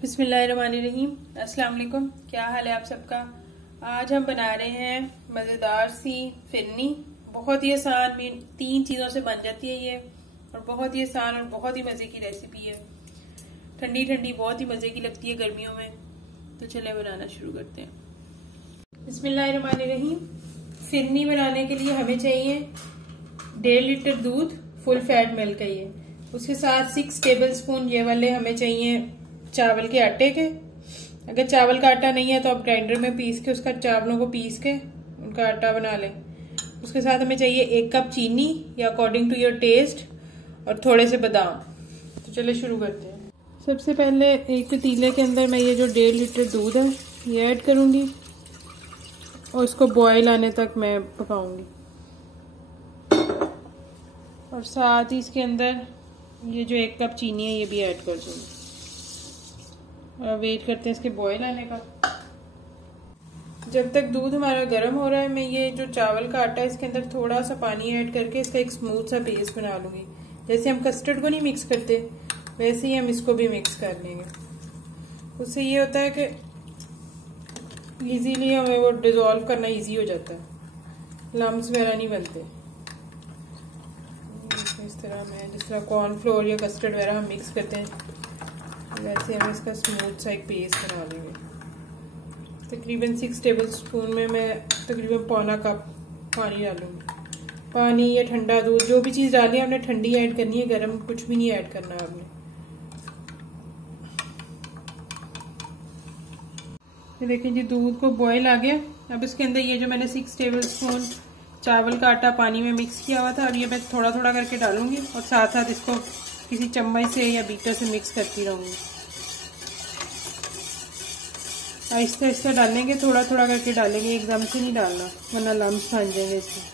बिस्मिल्लाहिर्रहमानिर्रहीम। अस्सलाम वालेकुम। क्या हाल है आप सबका। आज हम बना रहे हैं मज़ेदार सी फिरनी। बहुत ही आसान, 3 चीज़ों से बन जाती है ये, और बहुत ही आसान और बहुत ही मज़े की रेसिपी है। ठंडी ठंडी बहुत ही मज़े की लगती है गर्मियों में। तो चले बनाना शुरू करते हैं। बिस्मिल्लाहिर्रहमानिर्रहीम। फिरनी बनाने के लिए हमें चाहिए 1.5 लीटर दूध, फुल फैट मिल्क है ये। उसके साथ 6 टेबल स्पून ये वाले हमें चाहिए चावल के आटे के। अगर चावल का आटा नहीं है तो आप ग्राइंडर में पीस के उसका चावलों को पीस के उनका आटा बना लें। उसके साथ हमें चाहिए 1 कप चीनी या अकॉर्डिंग टू योर टेस्ट, और थोड़े से बादाम। तो चलिए शुरू करते हैं। सबसे पहले एक पतीले के अंदर मैं ये जो 1.5 लीटर दूध है ये ऐड करूंगी और इसको बॉयल आने तक मैं पकाऊंगी। और साथ ही इसके अंदर ये जो 1 कप चीनी है ये भी ऐड कर दूंगी। और वेट करते हैं इसके बॉयल आने का। जब तक दूध हमारा गर्म हो रहा है, मैं ये जो चावल का आटा है इसके अंदर थोड़ा सा पानी ऐड करके इसका एक स्मूथ सा पेस्ट बना लूंगी। जैसे हम कस्टर्ड को नहीं मिक्स करते, वैसे ही हम इसको भी मिक्स कर लेंगे। उससे ये होता है कि इजीली हमें वो डिजोल्व करना इजी हो जाता है, लम्स वगैरह नहीं बनते। इस तरह मैं जिस तरह कॉर्नफ्लोर या कस्टर्ड वगैरह हम मिक्स करते हैं, वैसे हम इसका स्मूथ सा एक पेस्ट बना लेंगे। तकरीबन 6 टेबल स्पून में मैं तकरीबन पौना कप पानी डालूंगी। पानी या ठंडा दूध, जो भी चीज़ डाली है हमने ठंडी ऐड करनी है, गर्म कुछ भी नहीं ऐड करना आपने। ये देखिए जी, दूध को बॉयल आ गया। अब इसके अंदर ये जो मैंने 6 टेबल स्पून चावल का आटा पानी में मिक्स किया हुआ था, अब ये मैं थोड़ा थोड़ा करके डालूंगी और साथ साथ इसको किसी चम्मच से या बीटर से मिक्स करती रहूंगी। आहिस्ता आहिस्ता डालेंगे, थोड़ा थोड़ा करके डालेंगे, एकदम से नहीं डालना वरना लम्स बन जाएंगे इसमें।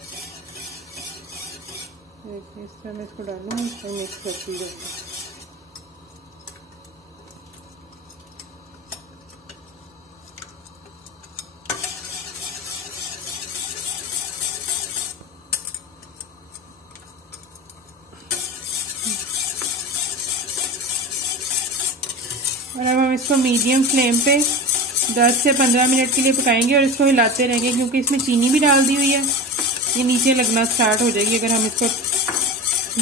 इस तरह मैं इसको डालूंगी और मिक्स करती रहूंगी। और अब हम इसको मीडियम फ्लेम पे 10 से 15 मिनट के लिए पकाएंगे और इसको हिलाते रहेंगे, क्योंकि इसमें चीनी भी डाल दी हुई है। ये नीचे लगना स्टार्ट हो जाएगी अगर हम इसको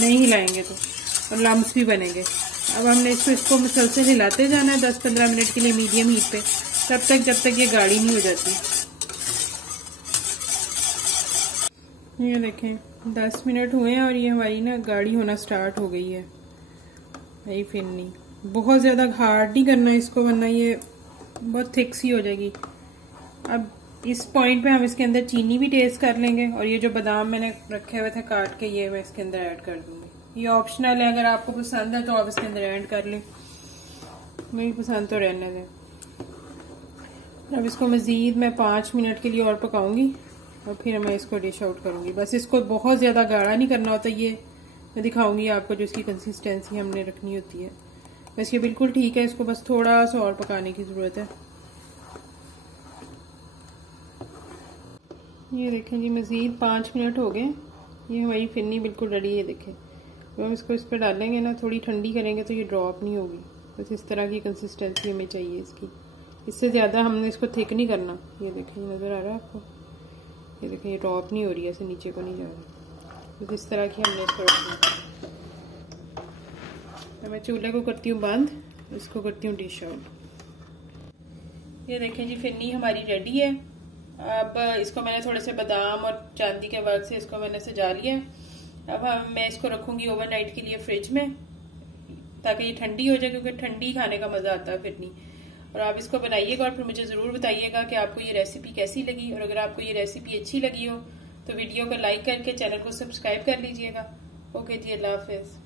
नहीं हिलाएंगे तो, और लम्स भी बनेंगे। अब हमने इसको मुसलसल हिलाते जाना है 10-15 मिनट के लिए मीडियम हीट पे, जब तक ये गाढ़ी नहीं हो जाती। ये देखें 10 मिनट हुए हैं और ये हमारी ना गाढ़ी होना स्टार्ट हो गई है। यही फिरनी बहुत ज़्यादा हार्ड नहीं करना इसको, वरना ये बहुत थिक सी हो जाएगी। अब इस पॉइंट पे हम इसके अंदर चीनी भी टेस्ट कर लेंगे, और ये जो बादाम मैंने रखे हुए थे काट के, ये मैं इसके अंदर ऐड कर दूंगी। ये ऑप्शनल है, अगर आपको पसंद है तो आप इसके अंदर ऐड कर लें, नहीं पसंद तो रहने दें। अब इसको मज़ीद मैं 5 मिनट के लिए और पकाऊंगी और फिर मैं इसको डिश आउट करूंगी। बस इसको बहुत ज़्यादा गाढ़ा नहीं करना होता, ये मैं दिखाऊंगी आपको जो इसकी कंसिस्टेंसी हमने रखनी होती है। बस ये बिल्कुल ठीक है, इसको बस थोड़ा सा और पकाने की ज़रूरत है। ये देखें जी, मज़ीद 5 मिनट हो गए, ये हमारी फिरनी बिल्कुल रेडी है। देखें जब हम इसको इस पर डालेंगे ना, थोड़ी ठंडी करेंगे तो ये ड्रॉप नहीं होगी। बस इस तरह की कंसिस्टेंसी हमें चाहिए इसकी, इससे ज़्यादा हमने इसको थिक नहीं करना। ये देखें, नज़र आ रहा है आपको, ये देखें ये ड्रॉप नहीं हो रही है, ऐसे नीचे को नहीं जा रही। बस इस तरह की हमने इसको रखना। मैं चूल्हे को करती हूँ बंद, इसको करती हूँ डिश आउट। ये देखें जी, फिरनी हमारी रेडी है। अब इसको मैंने थोड़े से बादाम और चांदी के वर्क से इसको मैंने सजा लिया। अब मैं इसको रखूंगी ओवरनाइट के लिए फ्रिज में, ताकि ये ठंडी हो जाए, क्योंकि ठंडी खाने का मजा आता है फिरनी। और आप इसको बनाइएगा और फिर मुझे जरूर बताइएगा कि आपको ये रेसिपी कैसी लगी। और अगर आपको ये रेसिपी अच्छी लगी हो तो वीडियो को लाइक करके चैनल को सब्सक्राइब कर लीजिएगा। ओके जी, अल्लाह हाफिज।